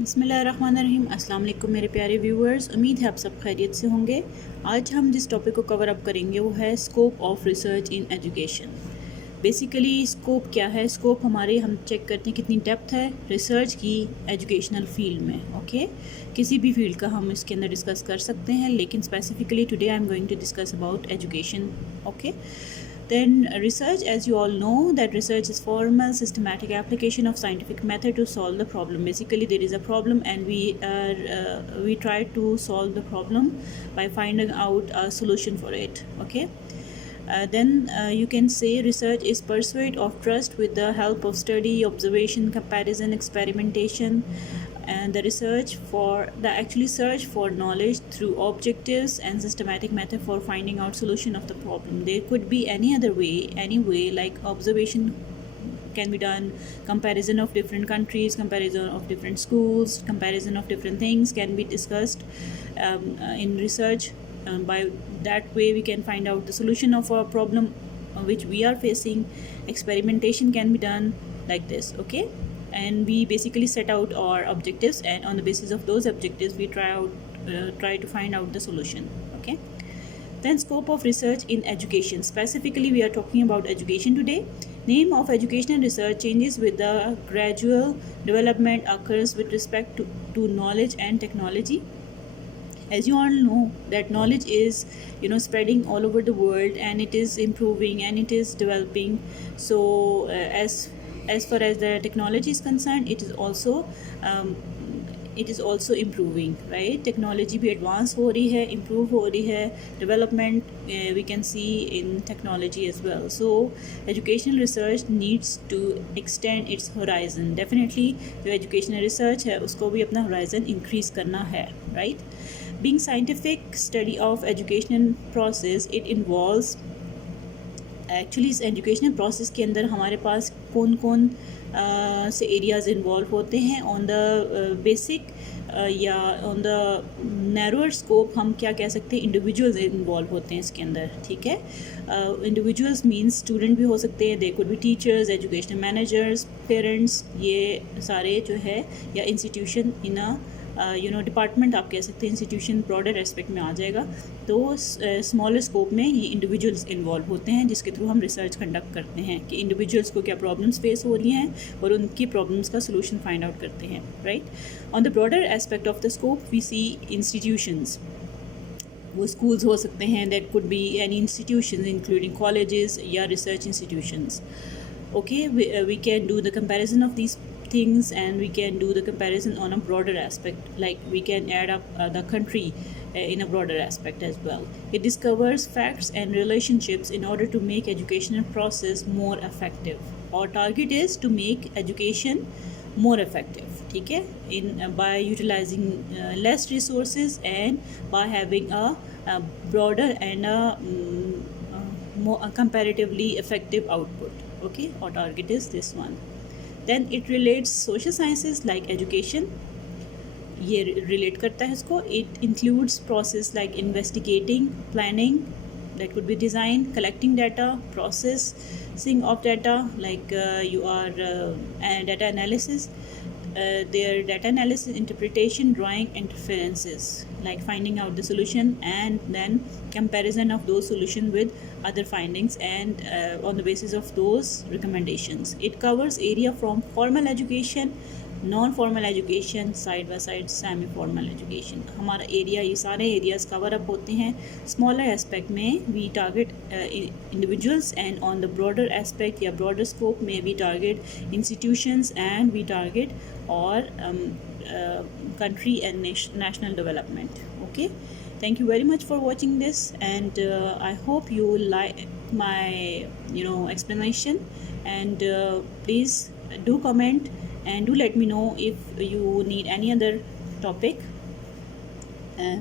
बिस्मिल्लाहिर्रहमानिर्रहीम। अस्सलाम वालेकुम मेरे प्यारे व्यूअर्स, उम्मीद है आप सब खैरियत से होंगे। आज हम जिस टॉपिक को कवर अप करेंगे वो है scope of research in education. Basically scope क्या है? स्कोप हम चेक करते हैं कितनी डेप्थ है रिसर्च की एजुकेशनल फील्ड में। ओके, किसी भी फील्ड का हम इसके अंदर डिस्कस कर सकते हैं, लेकिन specifically today I am going to discuss about education. Okay, then research, as you all know, that research is formal systematic application of scientific method to solve the problem. Basically there is a problem and we try to solve the problem by finding out a solution for it. Okay, then you can say research is pursuit of trust with the help of study, observation, comparison, experimentation, and the research for the actually search for knowledge through objectives and systematic method for finding out solution of the problem. There could be any other way, any way, like observation can be done, comparison of different countries, comparison of different schools, comparison of different things can be discussed in research. By that way we can find out the solution of a problem which we are facing. Experimentation can be done like this. Okay, and we basically set out our objectives, and on the basis of those objectives we try to find out the solution. Okay, then scope of research in education. Specifically we are talking about education today. Name of educational research changes with the gradual development occurs with respect to knowledge and technology. As you all know that knowledge is spreading all over the world, and it is improving and it is developing. So as far as the technology is concerned, it is also improving, right? Technology भी advance हो रही है, improve हो रही है, development we can see in technology as well. So educational research needs to extend its horizon. Definitely जो educational research है उसको भी अपना horizon increase करना है, right? Being scientific study of educational process, it involves actually इस educational process के अंदर हमारे पास कौन कौन से एरियाज़ इन्वॉल्व होते हैं। ऑन द बेसिक या ऑन द नैरोअर स्कोप हम क्या कह सकते हैं, इंडिविजुअल्स इन्वॉल्व होते हैं इसके अंदर। ठीक है, इंडिविजुअल्स मींस स्टूडेंट भी हो सकते हैं, they could be teachers, educational managers, parents, ये सारे जो है, या इंस्टीट्यूशन इन अ डिपार्टमेंट आप कह सकते हैं, इंस्टीट्यूशन ब्रॉडर एस्पेक्ट में आ जाएगा। तो स्मॉलर स्कोप में ये इंडिविजुअल्स इन्वॉल्व होते हैं, जिसके थ्रू हम रिसर्च कंडक्ट करते हैं कि इंडिविजुअल्स को क्या प्रॉब्लम्स फेस हो रही हैं और उनकी प्रॉब्लम्स का सोल्यूशन फाइंड आउट करते हैं, right? On the broader aspect of the scope we see institutions. वो स्कूल्स हो सकते हैं, that could be any institutions including colleges या research institutions. Okay, we can do the comparison of these things, and we can do the comparison on a broader aspect, like we can add up the country in a broader aspect as well. It discovers facts and relationships in order to make educational process more effective. Our target is to make education more effective, ठीक है, in by utilizing less resources and by having a broader and a comparatively effective output. Okay, our target is this one. Then it relates social sciences like education, ये relate करता है इसको. It includes process like investigating, planning, that could be design, collecting data, processing of data, like you are data analysis, their data analysis, interpretation, drawing, interferences, like finding out the solution and then comparison of those solution with other findings, and on the basis of those recommendations. It covers area from formal education, non formal education, side by side semi formal education. हमारा area, ये सारे areas cover up होते हैं. Smaller aspect में we target individuals, and on the broader aspect या broader scope में we target institutions, and we target और country and national development. Okay, thank you very much for watching this, and I hope you like my explanation, and please do comment and do let me know if you need any other topic.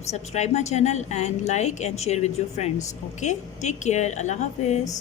Subscribe my channel and like and share with your friends. Okay, take care. Allah Hafiz.